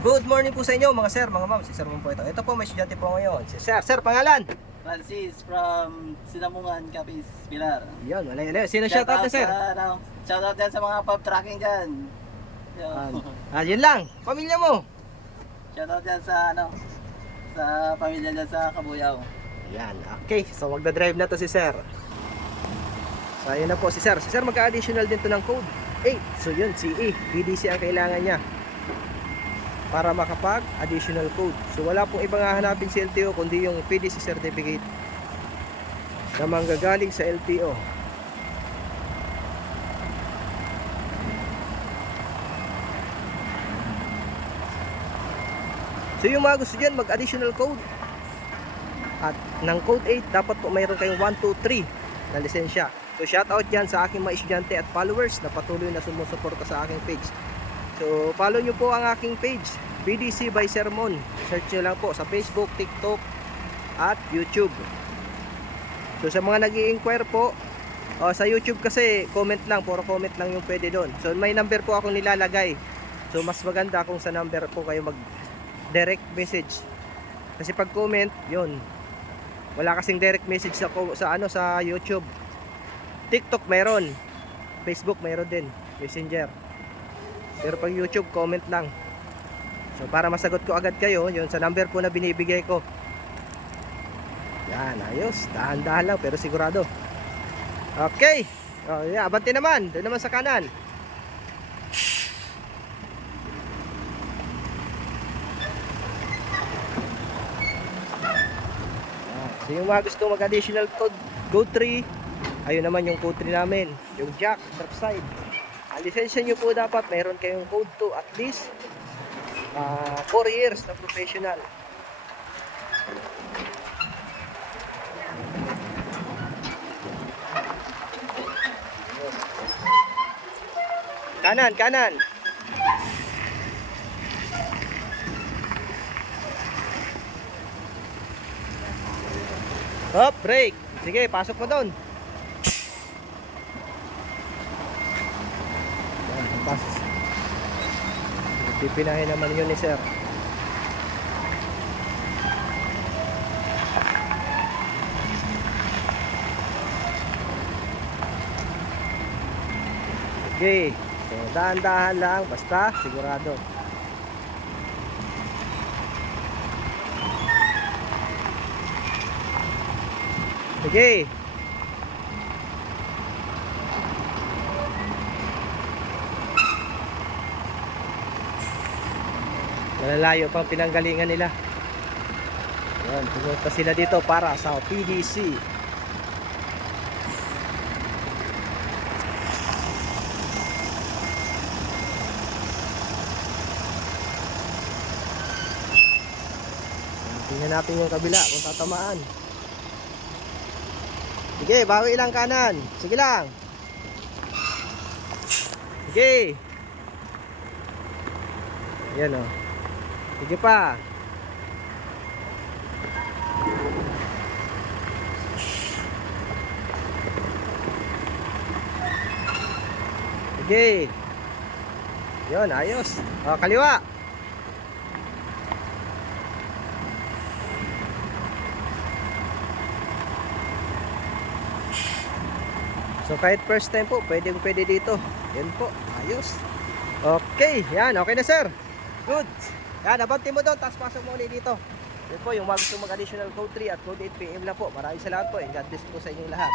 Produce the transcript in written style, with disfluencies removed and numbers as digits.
Good morning po sa inyo mga sir, mga ma'am. Si Sir Mon po ito. Ito po may estudyante po ngayon. Si Sir. Sir, pangalan? Francis from Sinamungan, Capiz, Pilar. Yan, wala. Sino shoutout na sir? Shoutout dyan sa mga pub tracking dyan. Yun lang. Pamilya mo. Shoutout dyan sa sa pamilya dyan sa Kabuyaw. Yan, okay. So magdadrive na to si Sir. So ayun na po si Sir. Si Sir magka-additional din to ng code 8. So yun, CE. BDC ang kailangan niya para makapag additional code. So wala pong ibang hahanapin si LTO kundi yung PDC certificate na manggagaling sa LTO. So yung mga gusto dyan mag additional code at ng code 8 dapat po mayroon kayong 1, 2, 3 na lisensya. So shoutout dyan sa aking mga estudyante at followers na patuloy na sumusuporta sa aking page. So follow nyo po ang aking page, BDC by Sir Mon. Search nyo lang po sa Facebook, TikTok at YouTube. So sa mga nag-i-inquire po sa YouTube kasi comment lang, puro comment lang yung pwede doon. So may number po akong nilalagay. So mas maganda kung sa number po kayo mag direct message. Kasi pag comment, yun. Wala kasing direct message sa YouTube. TikTok meron. Facebook meron din, Messenger. Pero pag YouTube, comment lang. So para masagot ko agad kayo, yun sa number po na binibigay ko. Yan, ayos. Dahan-dahan lang pero sigurado. Okay. Yeah, abante naman. Doon naman sa kanan. So yung mga gusto mag-additional code 3, ayun naman yung code 3 namin. Yung jack, drop side. Ang lisensya nyo po dapat mayroon kayong code 2 at least 4 years na professional. Kanan, kanan. Hop, brake. Sige, pasok mo doon. Pipinahin naman yun ni Sir. Okay. So dahan-dahan lang, basta sigurado. Okay. Malalayo pang pinanggalingan nila. Yan, pumunta sila dito para sa PDC. Tingnan natin yung kabila kung tatamaan. Sige, bawi lang kanan. Sige lang. Sige. Yan o. Sige pa. Sige. Yun, ayos. Kaliwa. So kahit first time po, pwede dito. Yan po, ayos. Okay, yan, okay na sir. Good. Yan, abante mo doon, tapos pasok mo ulit dito. Yan po, yung mga gusto mag-additional code 3 at code 8 PM lang po. Maraming salamat po, and God bless po sa inyong lahat.